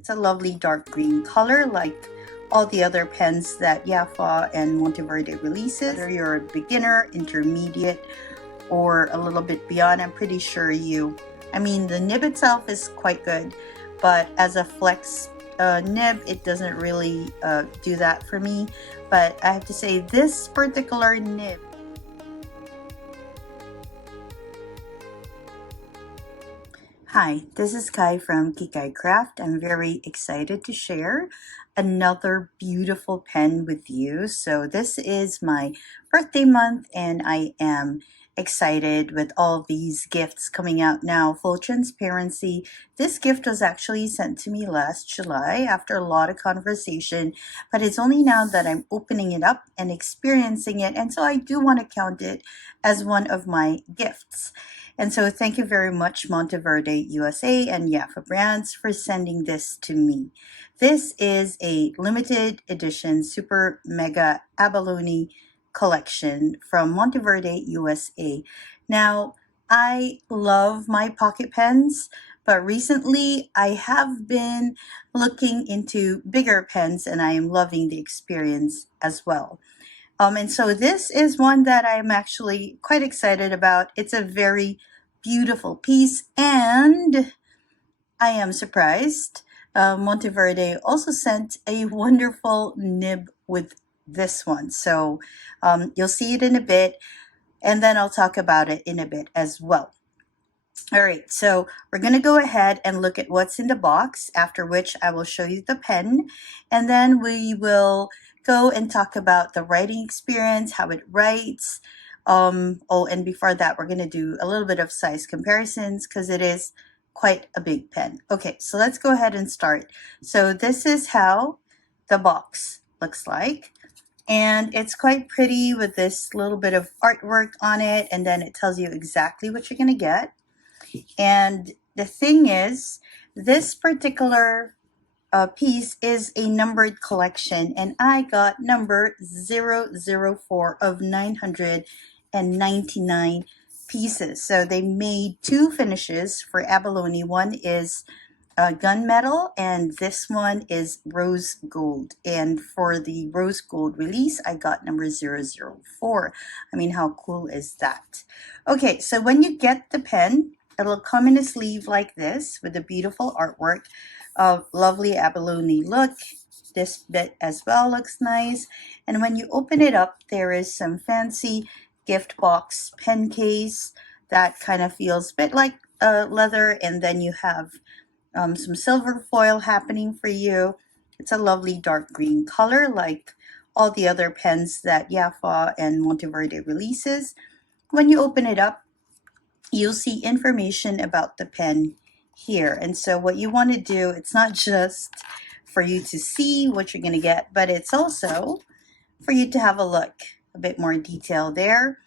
It's a lovely dark green color like all the other pens that Yafa and Monteverde releases. Whether you're a beginner, intermediate, or a little bit beyond, I'm pretty sure the nib itself is quite good, but as a flex nib, it doesn't really do that for me. But I have to say, this particular nib, Hi, this is Kai from Kikai Craft. I'm very excited to share another beautiful pen with you. So this is my birthday month and I am excited with all these gifts coming out now. Full transparency, this gift was actually sent to me last July after a lot of conversation, but it's only now that I'm opening it up and experiencing it, and so I do want to count it as one of my gifts. And so thank you very much, Monteverde USA and Yafa Brands, for sending this to me. This is a limited edition super mega abalone collection from Monteverde USA. Now, I love my pocket pens, but recently I have been looking into bigger pens and I am loving the experience as well. And so this is one that I'm actually quite excited about. It's a very beautiful piece, and I am surprised. Monteverde also sent a wonderful nib with this one. So you'll see it in a bit, and then I'll talk about it in a bit as well. All right, so we're going to go ahead and look at what's in the box, after which I will show you the pen, and then we will go and talk about the writing experience, how it writes. And before that, we're going to do a little bit of size comparisons because it is quite a big pen. Okay, so let's go ahead and start. So this is how the box looks like. And it's quite pretty with this little bit of artwork on it, and then it tells you exactly what you're going to get. And the thing is, this particular piece is a numbered collection, and I got number 004 of 999 pieces. So they made two finishes for abalone. One is gunmetal, and this one is rose gold. And for the rose gold release, I got number 004. I mean, how cool is that? Okay, so when you get the pen, it'll come in a sleeve like this with a beautiful artwork of lovely abalone look. This bit as well looks nice. And when you open it up, there is some fancy gift box pen case that kind of feels a bit like leather, and then you have some silver foil happening for you. It's a lovely dark green color like all the other pens that Yafa and Monteverde releases. When you open it up, you'll see information about the pen here. And so what you want to do, it's not just for you to see what you're going to get, but it's also for you to have a look, a bit more detail there.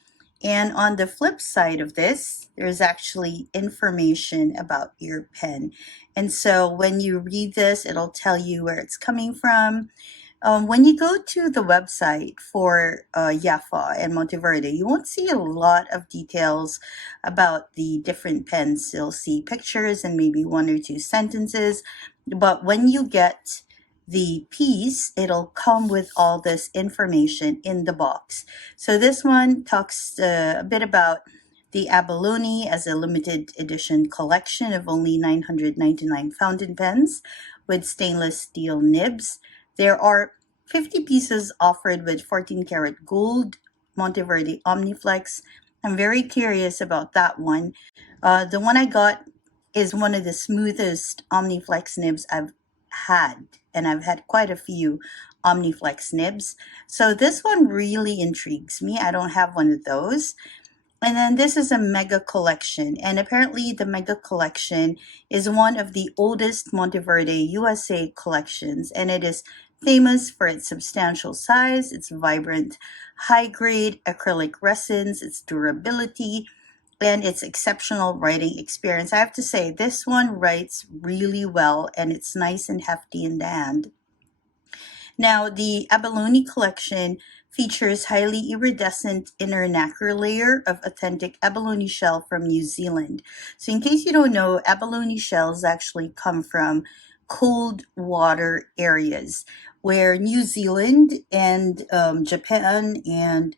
And on the flip side of this, there's actually information about your pen. And so when you read this, it'll tell you where it's coming from. When you go to the website for Yafa and Monteverde, you won't see a lot of details about the different pens. You'll see pictures and maybe one or two sentences. But when you get the piece, it'll come with all this information in the box. So this one talks a bit about the abalone as a limited edition collection of only 999 fountain pens with stainless steel nibs. There are 50 pieces offered with 14 karat gold Monteverde Omniflex. I'm very curious about that one. The one I got is one of the smoothest Omniflex nibs I've had, and I've had quite a few Omniflex nibs. So this one really intrigues me. I don't have one of those. And then this is a mega collection, and apparently the mega collection is one of the oldest Monteverde USA collections, and it is famous for its substantial size, its vibrant high-grade acrylic resins, its durability, and its exceptional writing experience. I have to say, this one writes really well, and it's nice and hefty in the hand. Now, the Abalone collection features highly iridescent inner nacre layer of authentic abalone shell from New Zealand. So in case you don't know, abalone shells actually come from cold water areas where New Zealand and Japan and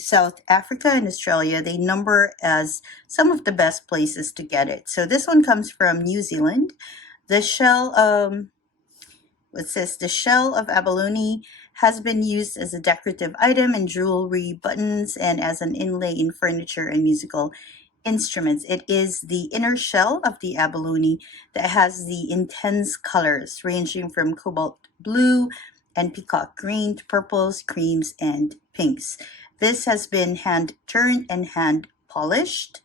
South Africa and Australia, they number as some of the best places to get it. So this one comes from New Zealand. The shell, it says the shell of abalone has been used as a decorative item in jewelry, buttons, and as an inlay in furniture and musical instruments. It is the inner shell of the abalone that has the intense colors ranging from cobalt blue and peacock green to purples, creams, and pinks. This has been hand turned and hand polished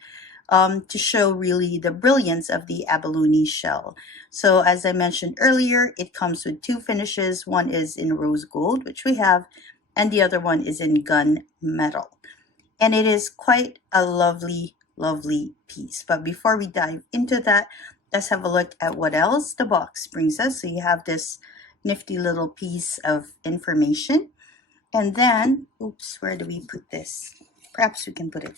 to show really the brilliance of the abalone shell. So as I mentioned earlier, it comes with two finishes. One is in rose gold, which we have, and the other one is in gun metal. And it is quite a lovely, lovely piece. But before we dive into that, let's have a look at what else the box brings us. So you have this nifty little piece of information. And then, oops, where do we put this? Perhaps we can put it,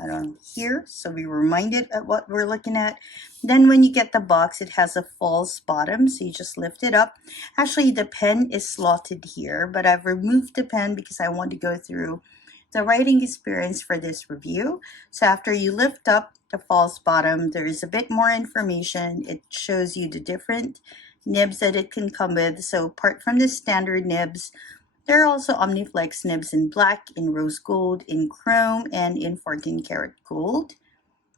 I don't know, here, so we're reminded of what we're looking at. Then when you get the box, it has a false bottom, so you just lift it up. Actually, the pen is slotted here, but I've removed the pen because I want to go through the writing experience for this review. So after you lift up the false bottom, there is a bit more information. It shows you the different nibs that it can come with. So apart from the standard nibs, there are also Omniflex nibs in black, in rose gold, in chrome, and in 14 karat gold.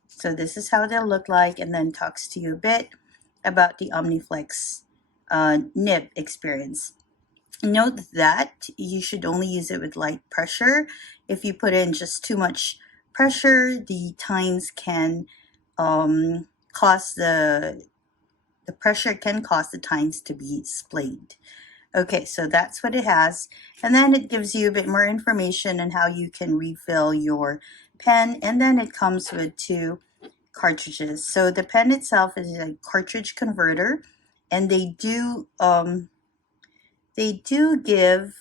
So this is how they'll look like, and then talks to you a bit about the Omniflex nib experience. Note that you should only use it with light pressure. If you put in just too much pressure, the tines can cause the pressure can cause the tines to be splayed. Okay, so that's what it has. And then it gives you a bit more information on how you can refill your pen. And then it comes with two cartridges. So the pen itself is a cartridge converter, and they do give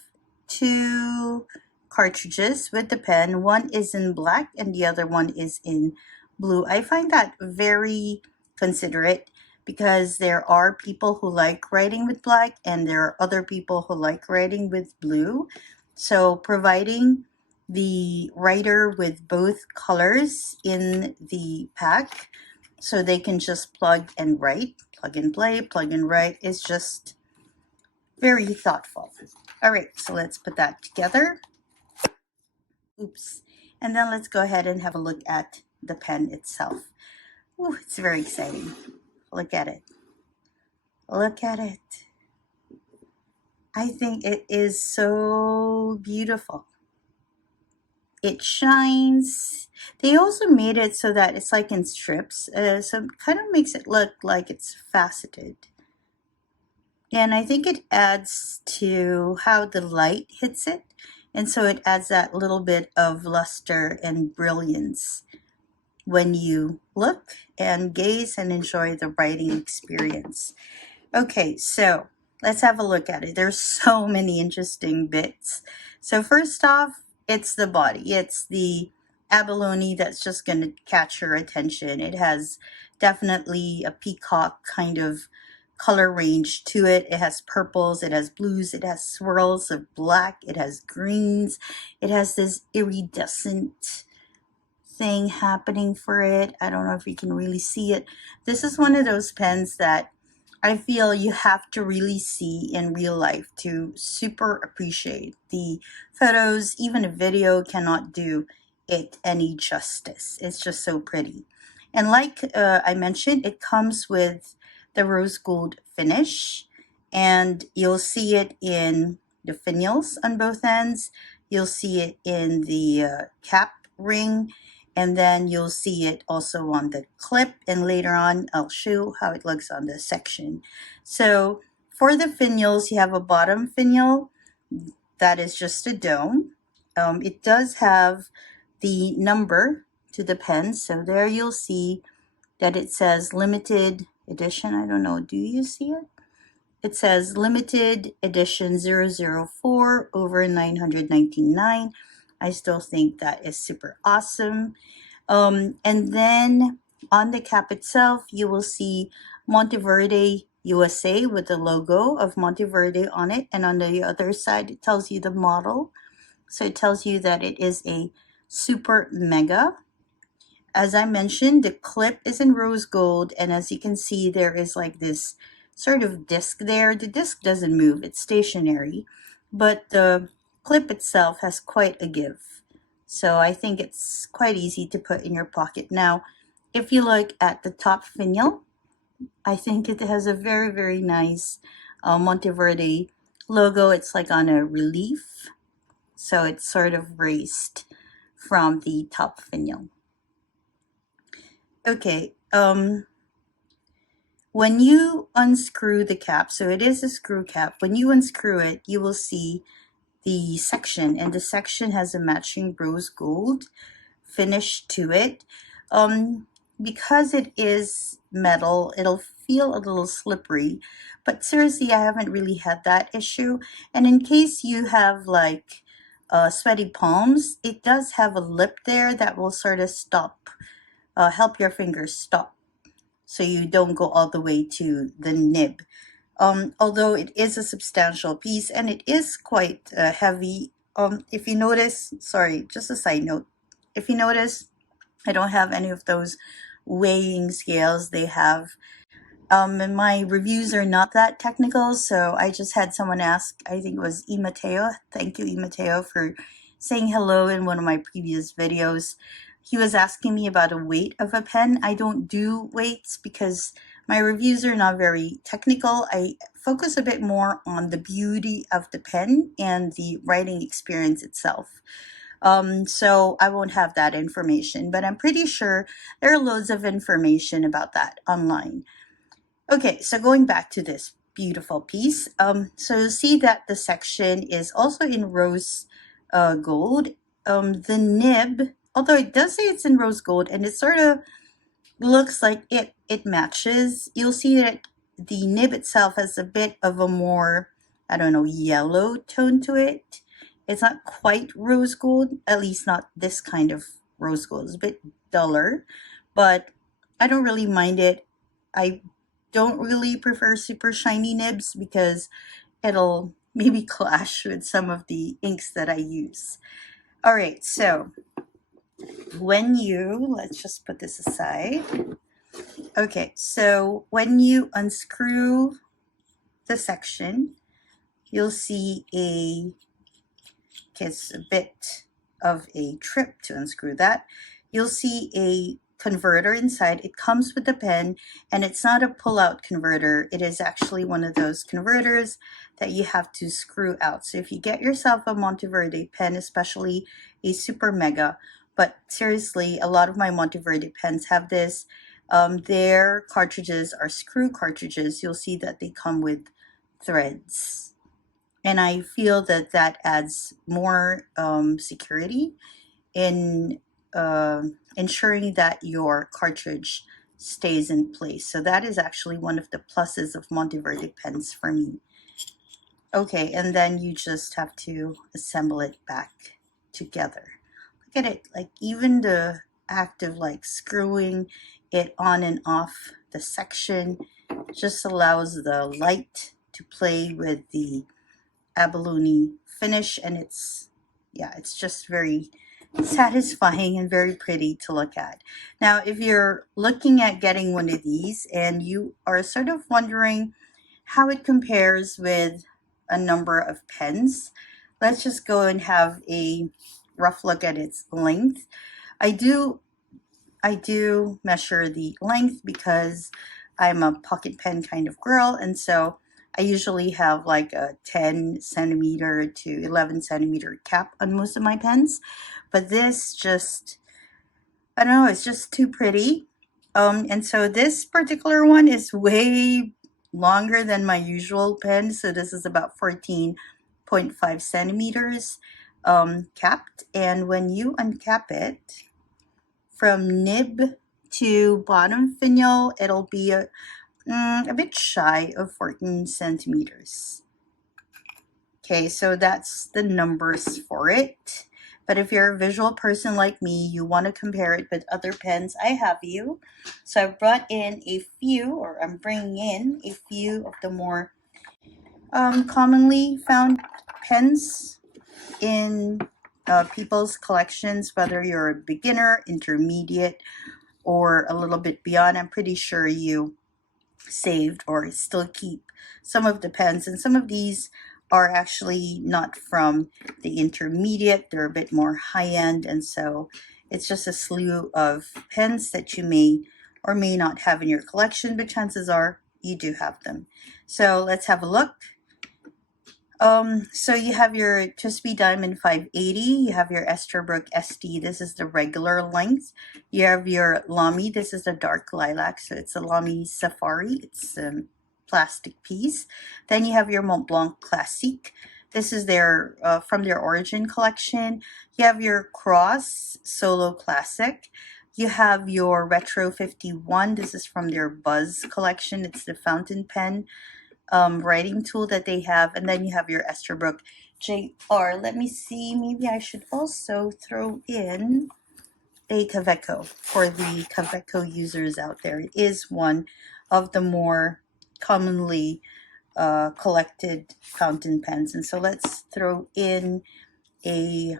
two cartridges with the pen. One is in black and the other one is in blue. I find that very considerate because there are people who like writing with black and there are other people who like writing with blue. So providing the writer with both colors in the pack so they can just plug and write, plug and play, plug and write is just very thoughtful. All right, so let's put that together. Oops. And then let's go ahead and have a look at the pen itself. Ooh, it's very exciting. Look at it. Look at it. I think it is so beautiful. It shines. They also made it so that it's like in strips, so it kind of makes it look like it's faceted. And I think it adds to how the light hits it. And so it adds that little bit of luster and brilliance when you look and gaze and enjoy the writing experience. Okay, so let's have a look at it. There's so many interesting bits. So first off, it's the body. It's the abalone that's just going to catch your attention. It has definitely a peacock kind of color range to it. It has purples, it has blues, it has swirls of black, it has greens, it has this iridescent thing happening for it. I don't know if you can really see it. This is one of those pens that I feel you have to really see in real life to super appreciate. The photos, even a video cannot do it any justice. It's just so pretty. And like I mentioned, it comes with the rose gold finish, and you'll see it in the finials on both ends. You'll see it in the cap ring, and then you'll see it also on the clip, and later on I'll show how it looks on the section. So for the finials, you have a bottom finial that is just a dome. It does have the number to the pen, so there you'll see that it says limited edition. I don't know, do you see it? It says limited edition 004 over 999. I still think that is super awesome. And then on the cap itself, you will see Monteverde USA with the logo of Monteverde on it, and on the other side it tells you the model. So it tells you that it is a super mega. As I mentioned, the clip is in rose gold, and as you can see, there is like this sort of disc there. The disc doesn't move, it's stationary, but the clip itself has quite a give. So I think it's quite easy to put in your pocket. Now, if you look at the top finial, I think it has a very, very nice Monteverde logo. It's like on a relief, so it's sort of raised from the top finial. Okay, when you unscrew the cap, so it is a screw cap, when you unscrew it, you will see the section, and the section has a matching rose gold finish to it. Because it is metal, it'll feel a little slippery, but seriously, I haven't really had that issue. And in case you have like sweaty palms, it does have a lip there that will sort of stop, help your fingers stop, so you don't go all the way to the nib. Although it is a substantial piece and it is quite heavy. If you notice, sorry, just a side note, if you notice, I don't have any of those weighing scales they have. And my reviews are not that technical, so I just had someone ask, I think it was E. Mateo. Thank you, E. Mateo, for saying hello in one of my previous videos. He was asking me about a weight of a pen. I don't do weights because my reviews are not very technical. I focus a bit more on the beauty of the pen and the writing experience itself. So I won't have that information, but I'm pretty sure there are loads of information about that online. Okay, so going back to this beautiful piece, so you'll see that the section is also in rose gold. The nib, although it does say it's in rose gold, and it sort of looks like it matches, you'll see that the nib itself has a bit of a more, I don't know, yellow tone to it. It's not quite rose gold, at least not this kind of rose gold. It's a bit duller, but I don't really mind it. I don't really prefer super shiny nibs because it'll maybe clash with some of the inks that I use. All right, so when you, let's just put this aside. Okay, so when you unscrew the section, you'll see it's a bit of a trip to unscrew that. You'll see a converter inside. It comes with the pen, and it's not a pull-out converter. It is actually one of those converters that you have to screw out. So if you get yourself a Monteverde pen, especially a Super Mega, but seriously, a lot of my Monteverde pens have this. Their cartridges are screw cartridges. You'll see that they come with threads. And I feel that that adds more security in ensuring that your cartridge stays in place. So that is actually one of the pluses of Monteverde pens for me. Okay, and then you just have to assemble it back together. Look at it, like even the act of like screwing it on and off the section just allows the light to play with the abalone finish, and it's just very satisfying and very pretty to look at. Now, if you're looking at getting one of these and you are sort of wondering how it compares with a number of pens, let's just go and have a rough look at its length. I do measure the length because I'm a pocket pen kind of girl, and so I usually have like a 10 centimeter to 11 centimeter cap on most of my pens, but this just, I don't know, it's just too pretty. And so this particular one is way longer than my usual pen. So this is about 14.5 centimeters capped. And when you uncap it, from nib to bottom finial, it'll be a bit shy of 14 centimeters. Okay, so that's the numbers for it. But if you're a visual person like me, you want to compare it with other pens, I have you. So I brought in a few, or I'm bringing in a few of the more commonly found pens in people's collections, whether you're a beginner, intermediate, or a little bit beyond. I'm pretty sure you saved or still keep some of the pens, and some of these are actually not from the intermediate. They're a bit more high-end, and so it's just a slew of pens that you may or may not have in your collection, but chances are you do have them. So let's have a look. So you have your Twisby Diamond 580, you have your Esterbrook ST, this is the regular length. You have your Lamy, this is the dark lilac, so it's a Lamy Safari, it's a plastic piece. Then you have your Mont Blanc Classique, this is their from their origin collection. You have your Cross Solo Classic. You have your Retro 51, this is from their Buzz collection, it's the fountain pen writing tool that they have. And then you have your Esterbrook JR. Let me see, maybe I should also throw in a Kaweco for the Kaweco users out there. It is one of the more commonly collected fountain pens. And so let's throw in a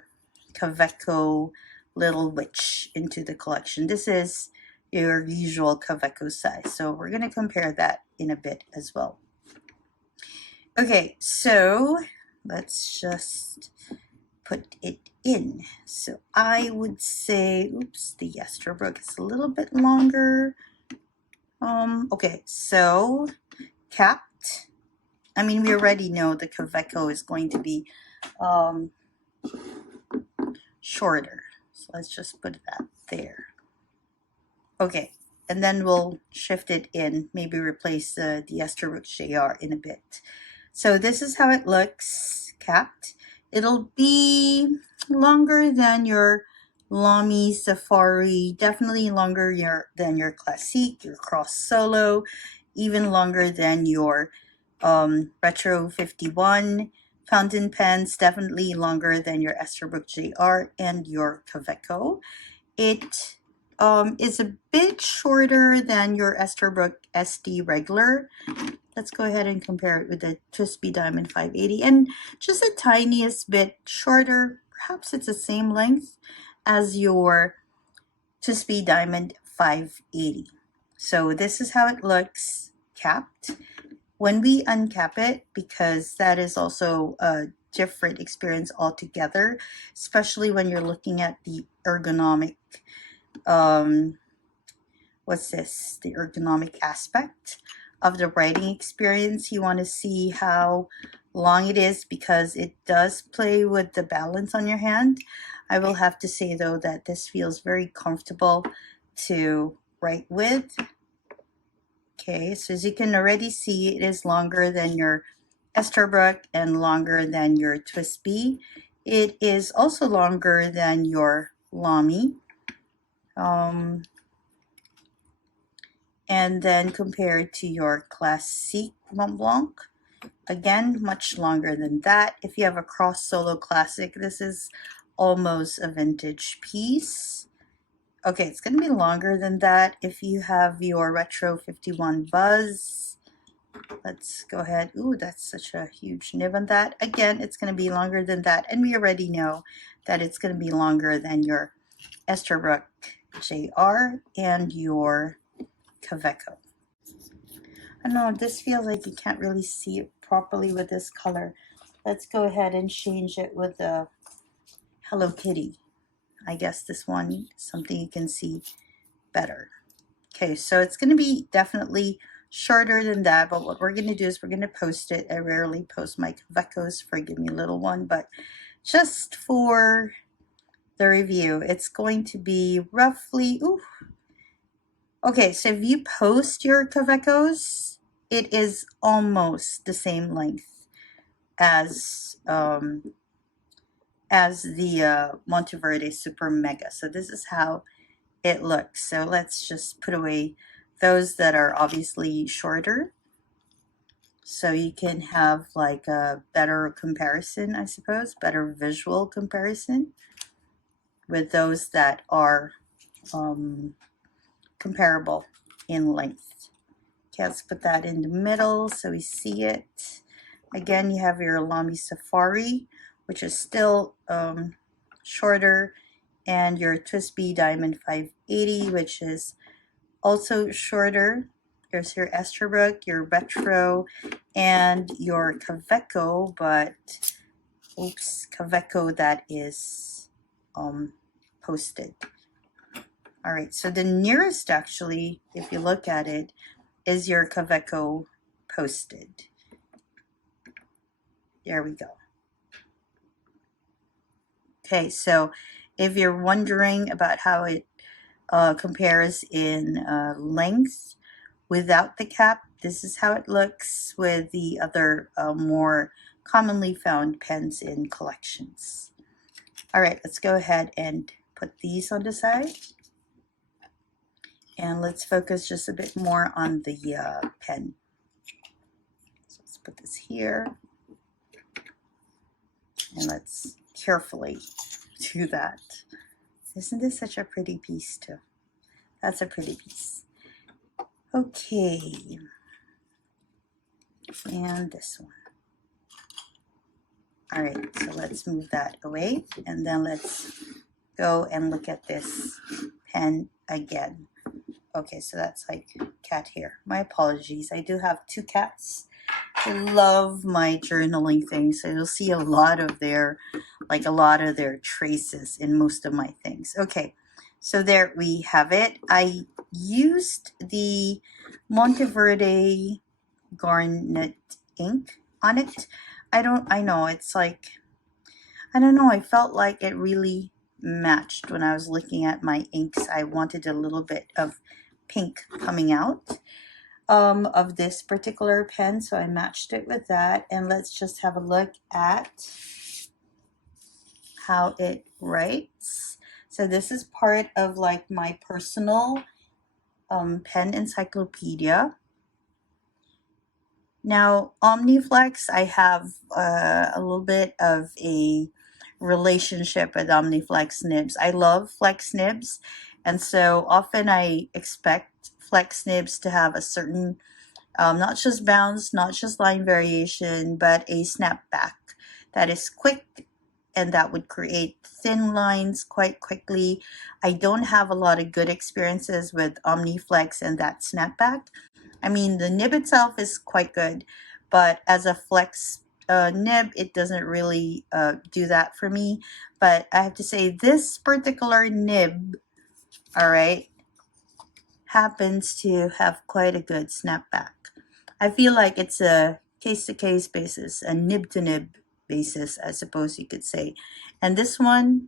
Kaweco Little Witch into the collection. This is your usual Kaweco size. So we're going to compare that in a bit as well. Okay, so let's just put it in. So I would say, oops, the Esterbrook is a little bit longer. Okay, so capped. I mean, we already know the Kaweco is going to be shorter. So let's just put that there. Okay, and then we'll shift it in, maybe replace the Esterbrook JR in a bit. So this is how it looks capped. It'll be longer than your Lamy Safari, definitely longer than your Classique, your Cross Solo, even longer than your Retro 51 fountain pens, definitely longer than your Esterbrook JR and your Kaweco. It is a bit shorter than your Esterbrook SD regular. Let's go ahead and compare it with the Twisby Diamond 580, and just the tiniest bit shorter. Perhaps it's the same length as your Twisby Diamond 580. So this is how it looks capped. When we uncap it, because that is also a different experience altogether, especially when you're looking at the ergonomic what's this? The ergonomic aspect of the writing experience. You want to see how long it is because it does play with the balance on your hand. I will have to say though that this feels very comfortable to write with. Okay, so as you can already see, it is longer than your Esterbrook and longer than your Twisby. It is also longer than your Lamy. And then compared to your Classique Mont Blanc, again, much longer than that. If you have a Cross Solo Classic, this is almost a vintage piece. Okay, it's going to be longer than that. If you have your Retro 51 Buzz, let's go ahead. Ooh, that's such a huge nib on that. Again, it's going to be longer than that. And we already know that it's going to be longer than your Esterbrook JR and your Kaweco. I don't know, this feels like you can't really see it properly with this color. Let's go ahead and change it with the Hello Kitty. I guess this one is something you can see better. Okay, so it's going to be definitely shorter than that, but what we're going to do is we're going to post it. I rarely post my Kawecos, forgive me little one, but just for the review, it's going to be roughly, ooh. Okay, so if you post your Kawecos, it is almost the same length as the Monteverde Super Mega. So this is how it looks. So let's just put away those that are obviously shorter, so you can have like a better comparison, I suppose, better visual comparison. with those that are comparable in length. Okay, let's put that in the middle so we see it. Again, you have your Lamy Safari, which is still shorter, and your Twist B Diamond 580, which is also shorter. There's your Esterbrook, your Retro, and your Kaweco, but oops, Kaweco that is posted. All right, so the nearest actually, if you look at it, is your Kaweco posted. There we go. Okay, so if you're wondering about how it compares in length without the cap, this is how it looks with the other more commonly found pens in collections. All right, let's go ahead and put these on the side. And let's focus just a bit more on the pen. So let's put this here. And let's carefully do that. Isn't this such a pretty piece too? That's a pretty piece. Okay. And this one. All right, so let's move that away. And then let's go and look at this pen again. Okay, so that's like cat hair. My apologies. I do have two cats. I love my journaling things, so you'll see a lot of their traces in most of my things. Okay, so there we have it. I used the Monteverde Garnet ink on it. I know it's like, I don't know, I felt like it really matched when I was looking at my inks. I wanted a little bit of pink coming out of this particular pen, so I matched it with that. And let's just have a look at how it writes. So this is part of like my personal pen encyclopedia. Now, Omniflex, I have a little bit of a relationship with Omniflex nibs. I love flex nibs, and so often I expect flex nibs to have a certain, not just bounce, not just line variation, but a snapback that is quick and that would create thin lines quite quickly. I don't have a lot of good experiences with Omniflex and that snapback. I mean, the nib itself is quite good, but as a flex nib, it doesn't really do that for me. But I have to say, this particular nib, all right, happens to have quite a good snapback. I feel like it's a case-to-case basis, a nib-to-nib basis, I suppose you could say. And this one,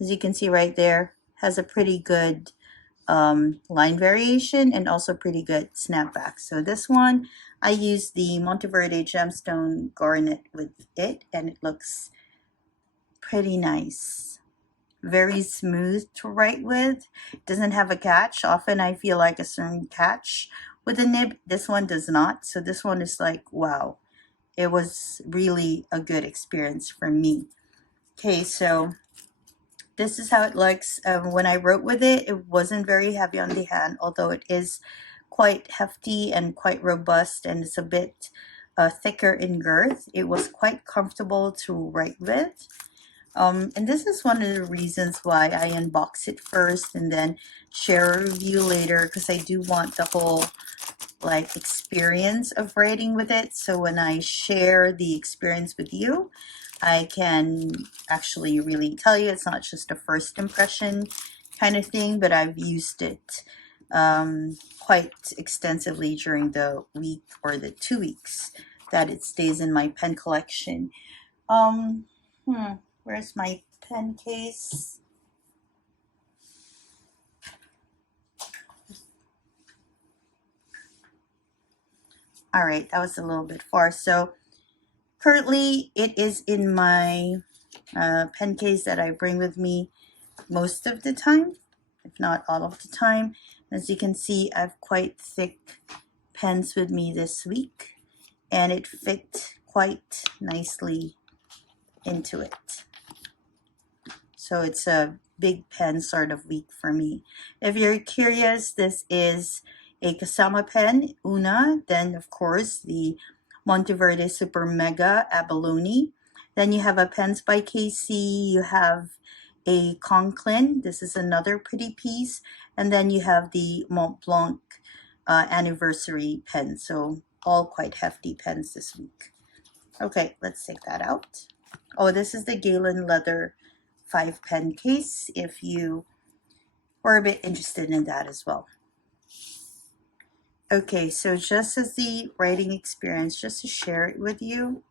as you can see right there, has a pretty good line variation and also pretty good snapback. So this one, I use the Monteverde Gemstone Garnet with it, and it looks pretty nice. Very smooth to write with. Doesn't have a catch. Often I feel like a certain catch with a nib. This one does not. So this one is like, wow. It was really a good experience for me. Okay, so this is how it looks. When I wrote with it, it wasn't very heavy on the hand, although it is quite hefty and quite robust, and it's a bit thicker in girth. It was quite comfortable to write with. And this is one of the reasons why I unbox it first and then share a review later, because I do want the whole like experience of writing with it. So when I share the experience with you, I can actually really tell you it's not just a first impression kind of thing, but I've used it quite extensively during the week or the 2 weeks that it stays in my pen collection. Where's my pen case? All right, that was a little bit far. So currently it is in my pen case that I bring with me most of the time, if not all of the time. As you can see, I have quite thick pens with me this week, and it fit quite nicely into it. So it's a big pen sort of week for me. If you're curious, this is a Kasama pen, Una, then of course the Monteverde Super Mega Abalone. Then you have a Pens by KC, you have a Conklin, this is another pretty piece, and then you have the Mont Blanc anniversary pen, so all quite hefty pens this week. Okay, let's take that out. Oh, this is the Galen leather 5-pen case if you were a bit interested in that as well. Okay, so just as the writing experience, just to share it with you,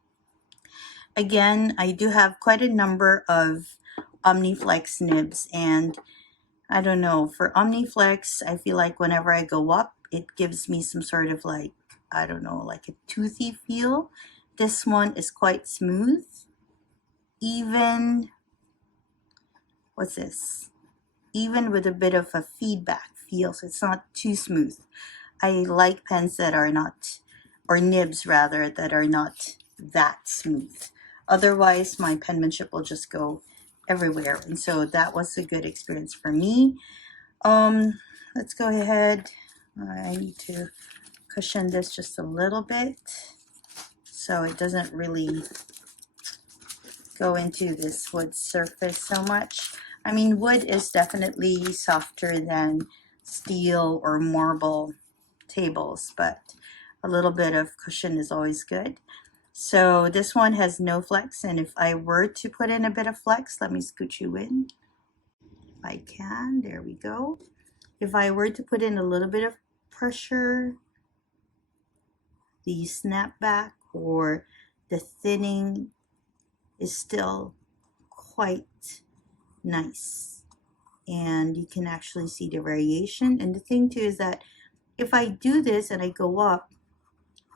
again, I do have quite a number of Omniflex nibs, and I don't know, for Omniflex, I feel like whenever I go up, it gives me some sort of like, I don't know, like a toothy feel. This one is quite smooth. Even, what's this? Even with a bit of a feedback feel, so it's not too smooth. I like pens that are not, or nibs rather, that are not that smooth. Otherwise, my penmanship will just go everywhere. And so that was a good experience for me. Let's go ahead. I need to cushion this just a little bit so it doesn't really go into this wood surface so much. I mean, wood is definitely softer than steel or marble tables, but a little bit of cushion is always good. So this one has no flex, and if I were to put in a bit of flex, let me scoot you in. If I can, there we go. If I were to put in a little bit of pressure, the snapback or the thinning is still quite nice, and you can actually see the variation. And the thing too is that if I do this and I go up,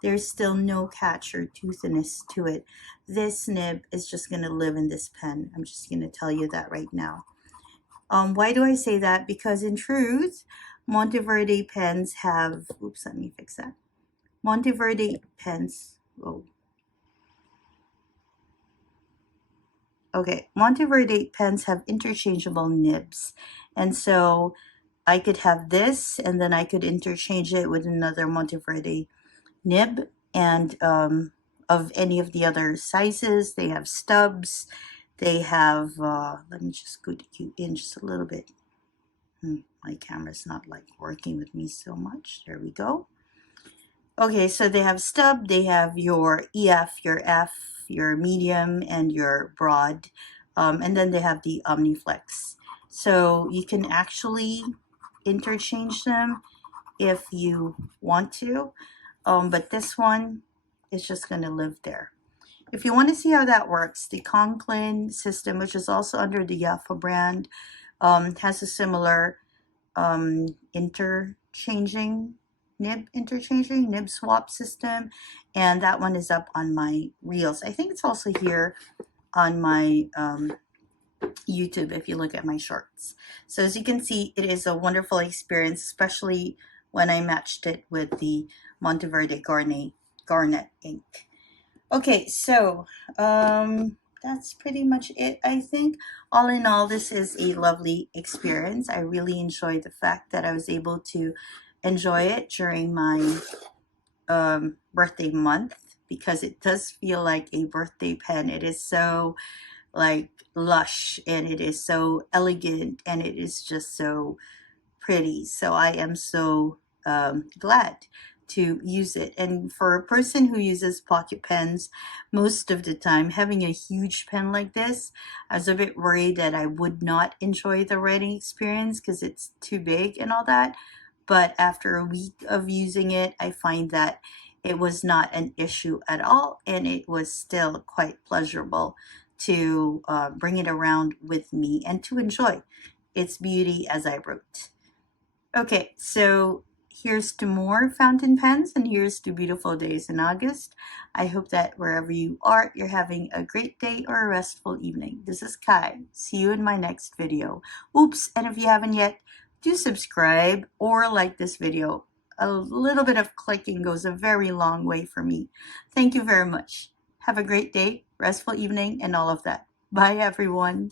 there's still no catch or toothiness to it. This nib is just going to live in this pen. I'm just going to tell you that right now. Why do I say that? Because in truth, Monteverde pens have, oops, let me fix that. Monteverde pens, oh. Okay, Monteverde pens have interchangeable nibs. And so I could have this and then I could interchange it with another Monteverde nib, and of any of the other sizes. They have stubs. They have, let me just scoot you in just a little bit. My camera's not like working with me so much. There we go. Okay, so they have stub, they have your EF, your F, your medium, and your broad. And then they have the Omniflex. So you can actually interchange them if you want to. But this one is just going to live there. If you want to see how that works, the Conklin system, which is also under the Yafa brand, has a similar interchanging nib swap system, and that one is up on my reels. I think it's also here on my YouTube if you look at my shorts. So as you can see, it is a wonderful experience, especially when I matched it with the Monteverde Garnet ink. Okay, so that's pretty much it, I think. All in all, this is a lovely experience. I really enjoyed the fact that I was able to enjoy it during my birthday month, because it does feel like a birthday pen. It is so like lush, and it is so elegant, and it is just so pretty. So I am so glad to use it. And for a person who uses pocket pens most of the time, having a huge pen like this, I was a bit worried that I would not enjoy the writing experience because it's too big and all that. But after a week of using it, I find that it was not an issue at all, and it was still quite pleasurable to bring it around with me and to enjoy its beauty as I wrote. Okay, so here's to more fountain pens, and here's to beautiful days in August. I hope that wherever you are, you're having a great day or a restful evening. This is Kai. See you in my next video. Oops, and if you haven't yet, do subscribe or like this video. A little bit of clicking goes a very long way for me. Thank you very much. Have a great day, restful evening, and all of that. Bye, everyone.